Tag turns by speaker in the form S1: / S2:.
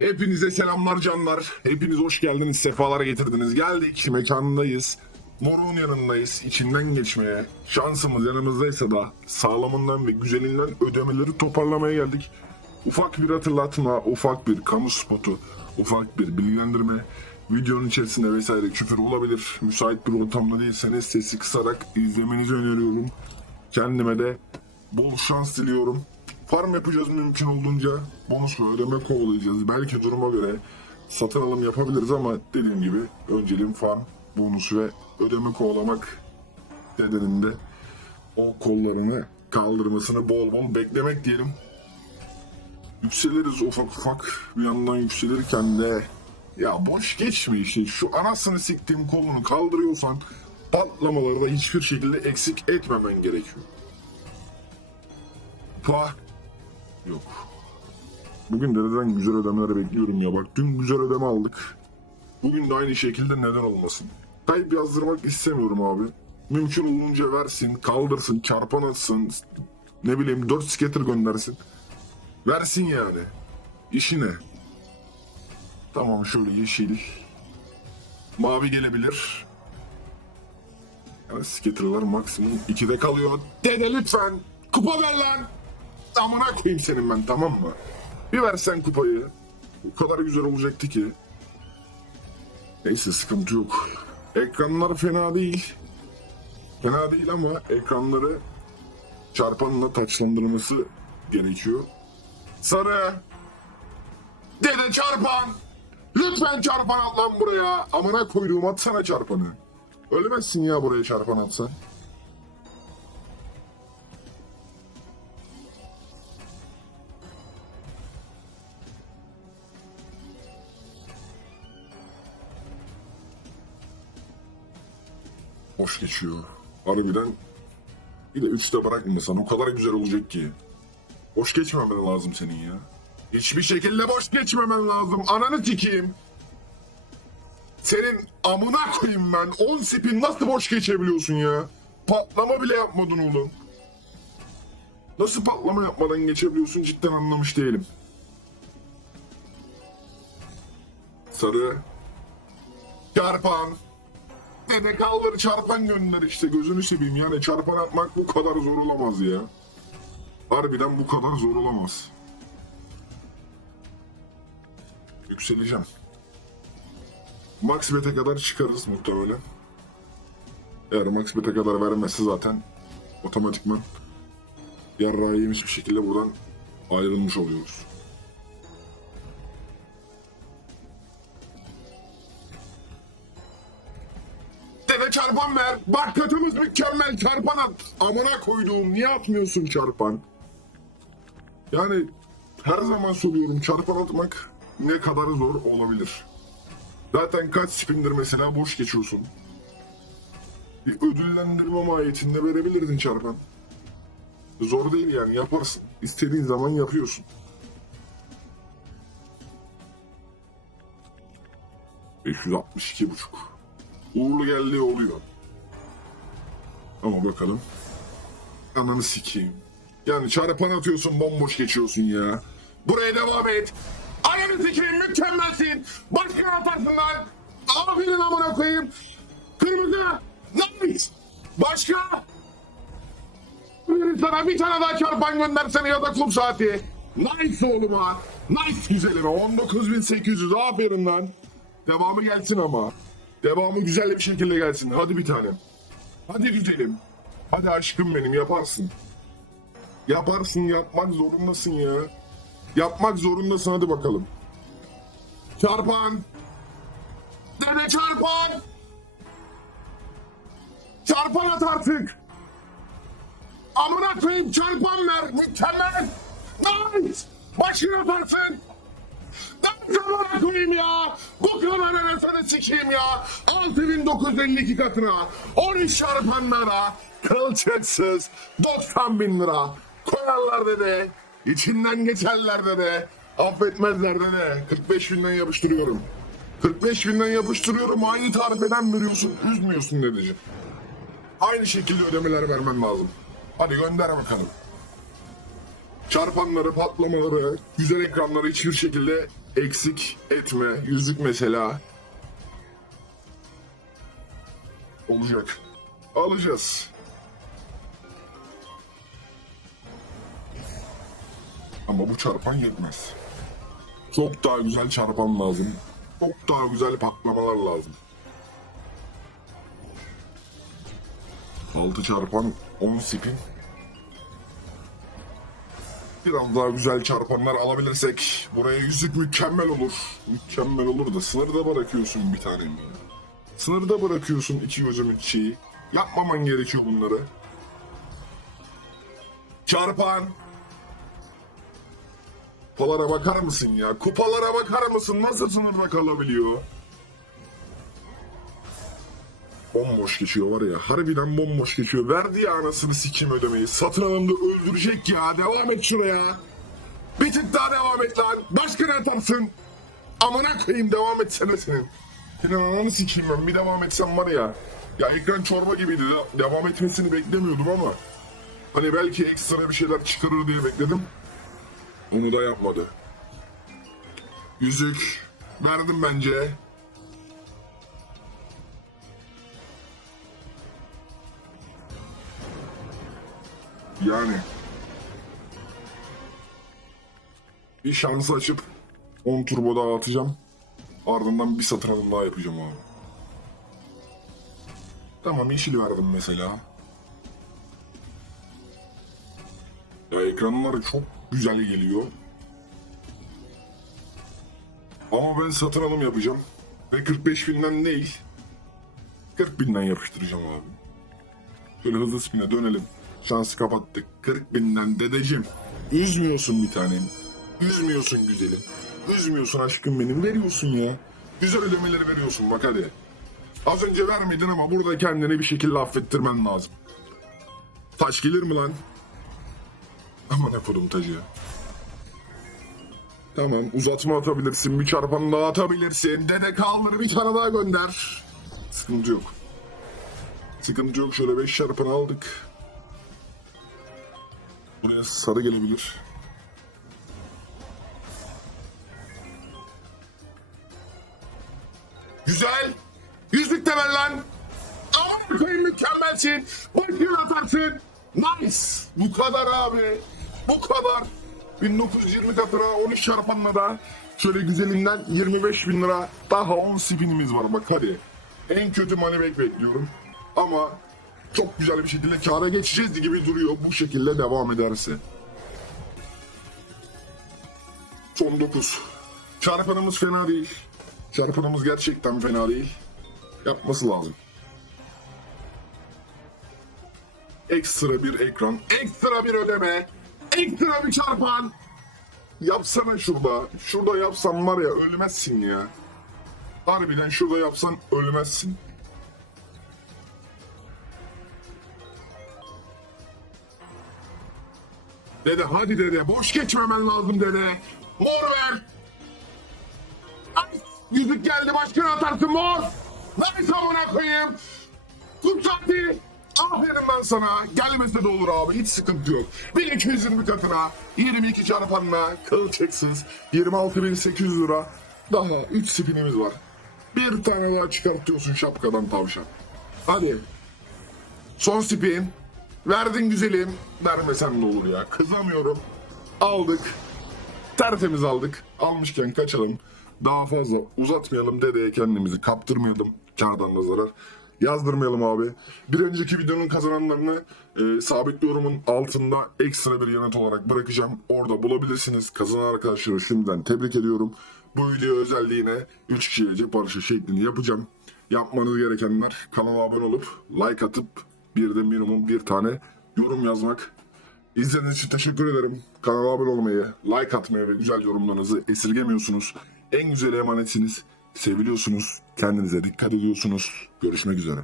S1: Hepinize selamlar canlar. Hepiniz hoş geldiniz, sefalara getirdiniz. Geldik, mekanındayız. Morun yanındayız, içinden geçmeye. Şansımız yanımızdaysa da sağlamından ve güzelinden ödemeleri toparlamaya geldik. Ufak bir hatırlatma, ufak bir kamu spotu, ufak bir bilgilendirme. Videonun içerisinde vesaire küfür olabilir. Müsait bir ortamda değilseniz sesi kısarak izlemenizi öneriyorum. Kendime de bol şans diliyorum. Farm yapacağız mümkün olduğunca. Bonus ödeme kovalayacağız. Belki duruma göre satın alım yapabiliriz ama dediğim gibi önceliğim farm, bonus ve ödeme kovalamak. Dedenin de o kollarını kaldırmasını bol bol beklemek diyelim. Yükseliriz ufak ufak. Bir yandan yükselirken de ya boş geçme işte. Şu anasını siktiğim kolunu kaldırıyorsan patlamaları da hiçbir şekilde eksik etmemen gerekiyor. Pah. Yok. Bugün dededen güzel ödemeleri bekliyorum ya. Bak dün güzel ödeme aldık. Bugün de aynı şekilde neden olmasın. Kayıp yazdırmak istemiyorum abi. Mümkün olunca versin, kaldırsın, çarpan atsın. Ne bileyim 4 skater göndersin. Versin yani. İşi ne? Tamam şöyle yeşil. Mavi gelebilir. Yani skaterlar maksimum 2'de kalıyor. Dede lütfen. Kupa ver lan. Amına koyayım senin ben tamam mı? Bir versen kupayı. O kadar güzel olacaktı ki. Neyse sıkıntı yok. Ekranlar fena değil. Fena değil ama ekranları çarpanla taçlandırması gerekiyor. Sarı. Dede çarpan. Lütfen çarpan at lan buraya. Amına koyduğum atsana çarpanı. Ölmezsin ya buraya çarpan atsan. Hoş geçiyor. Harbiden bir de üçte bırakmasan o kadar güzel olacak ki. Boş geçmemen lazım senin ya. Hiçbir şekilde boş geçmemen lazım. Ananı tikeyim. Senin amına koyayım ben. 10 spin nasıl boş geçebiliyorsun ya? Patlama bile yapmadın oğlum. Nasıl patlama yapmadan geçebiliyorsun cidden anlamış değilim. Sarı. Çarpan. Dede kaldır çarpan gönder işte gözünü seveyim yani çarpan atmak bu kadar zor olamaz ya. Harbiden bu kadar zor olamaz. Yükseleceğim. Max bet'e kadar çıkarız muhtemelen. Eğer max bet'e kadar vermezse zaten otomatikman yarrağı yemiş bir şekilde buradan ayrılmış oluyoruz. Çarpan ver. Bak kötümüz mükemmel çarpan at. Amına koyduğum niye atmıyorsun çarpan? Yani her zaman söylüyorum çarpan atmak ne kadar zor olabilir. Zaten kaç spindir mesela boş geçiyorsun. Bir ödüllendirme mahiyetinde verebilirdin çarpan. Zor değil yani yaparsın. İstediğin zaman yapıyorsun. ...562 buçuk. Uğurlu geldiği oluyor. Ama bakalım. Ananı sikeyim. Yani çarpan atıyorsun bomboş geçiyorsun ya. Buraya devam et. Ananı sikeyim mükemmelsin. Başka atarsın lan. Aferin amına koyayım. Kırmızı. Nice. Başka. Verin sana bir tane daha çarpan göndersene ya da kum saati. Nice oğluma. Nice güzelime. 19800 aferin lan. Devamı gelsin ama. Devamı güzel bir şekilde gelsin. Hadi bir tanem. Hadi güzelim. Hadi aşkım benim yaparsın. Yaparsın yapmak zorundasın ya. Yapmak zorundasın hadi bakalım. Çarpan. Dede çarpan. Çarpan at artık. Amına koyayım çarpan ver. Mükemmel. Nice. Başını atarsın. Kadar anasını sikeyim ya. 6952 katına. 13 çarpanlara. Kılçıksız 90 bin lira. Koyarlar dede. İçinden geçerler dede. Affetmezler dede. 45 binden yapıştırıyorum. 45 binden yapıştırıyorum. Aynı tarifeden veriyorsun. Üzmüyorsun dedeciğim. Aynı şekilde ödemeler vermen lazım. Hadi gönder bakalım. Çarpanları, patlamaları, güzel ekranları hiçbir şekilde eksik etme. Yüzük mesela. Olacak. Alacağız. Ama bu çarpan yetmez. Çok daha güzel çarpan lazım. Çok daha güzel patlamalar lazım. 6 çarpan 10 spin. Biraz daha güzel çarpanlar alabilirsek buraya yüzük mükemmel olur. Mükemmel olur da sınırda bırakıyorsun bir tane. Sınırda bırakıyorsun iki gözümün çiği. Yapmaman gerekiyor bunları. Çarpan. Kupalara bakar mısın ya? Kupalara bakar mısın? Nasıl sınırda kalabiliyor? Bomboş geçiyor var ya. Harbiden bomboş geçiyor. Verdi ya anasını sikim ödemeyi. Satın alımda öldürecek ya. Devam et şuraya. Bir tık daha devam et lan. Başka ne atarsın? Amına koyayım devam etsene senin. Senin ananı sikeyim ben. Bir devam etsem var ya. Ya ekran çorba gibiydi. De- Devam etmesini beklemiyordum ama. Hani belki ekstra bir şeyler çıkarır diye bekledim. Onu da yapmadı. Yüzük. Verdim bence. Yani. Bir şans açıp 10 turbo daha atacağım. Ardından bir satın alım daha yapacağım abi. Tamam yeşil verdim mesela. Ya ekranlar çok güzel geliyor. Ama ben satın alım yapacağım. Ve 45 binden değil. 40 binden yapıştıracağım abi. Şöyle hızlı spine dönelim. Şansı kapattık. 40 binden dedeciğim. Üzmüyorsun bir tanem. Üzmüyorsun güzelim. Üzmüyorsun aşkım benim. Veriyorsun ya. Güzel ödemeleri veriyorsun bak hadi. Az önce vermedin ama burada kendini bir şekilde affettirmen lazım. Taş gelir mi lan? Aman yapalım tacı. Tamam uzatma atabilirsin. Bir çarpan daha atabilirsin. Dede kaldır bir tane daha gönder. Sıkıntı yok. Sıkıntı yok. Şöyle 5 çarpan aldık. Buraya sarı gelebilir. Güzel. Yüzlük de ver lan. Koyayım mükemmelsin. Bakıyor atarsın. Nice. Bu kadar abi. Bu kadar. 1920 katına 13 çarpanla da şöyle güzelinden 25 bin lira daha 10 spinimiz var bak hadi. En kötü money bekliyorum. Ama çok güzel bir şekilde kâra geçeceğiz gibi duruyor bu şekilde devam ederse. Son 9. Çarpanımız fena değil. Çarpanımız gerçekten fena değil. Yapması lazım. Ekstra bir ekran, ekstra bir ödeme, ekstra bir çarpan. Yapsana şurada. Şurada yapsan var ya ölmezsin ya. Harbiden şurada yapsan ölmezsin. Dede hadi dede boş geçmemen lazım dede. Mor ver. Ay, yüzük geldi başkan atarsın mor. Ver amına koyayım. Tut saati. Aferin ben sana. Gelmese de olur abi hiç sıkıntı yok. 1220 katına 22 çarpanla kılçıksız 26.800 lira. Daha 3 spinimiz var. Bir tane daha çıkartıyorsun şapkadan tavşan. Hadi. Son spin. Verdin güzelim. Vermesen ne olur ya. Kızamıyorum. Aldık. Tertemiz aldık. Almışken kaçalım. Daha fazla uzatmayalım dedeye kendimizi kaptırmayalım. Kardan da zarar. Yazdırmayalım abi. Bir önceki videonun kazananlarını e, sabit yorumun altında ekstra bir yanıt olarak bırakacağım. Orada bulabilirsiniz. Kazanan arkadaşları şimdiden tebrik ediyorum. Bu video özelliğine 3 kişiye cep arışı şeklini yapacağım. Yapmanız gerekenler kanala abone olup like atıp bir de minimum bir tane yorum yazmak. İzlediğiniz için teşekkür ederim. Kanala abone olmayı, like atmayı ve güzel yorumlarınızı esirgemiyorsunuz. En güzel emanetsiniz. Seviliyorsunuz. Kendinize dikkat ediyorsunuz. Görüşmek üzere.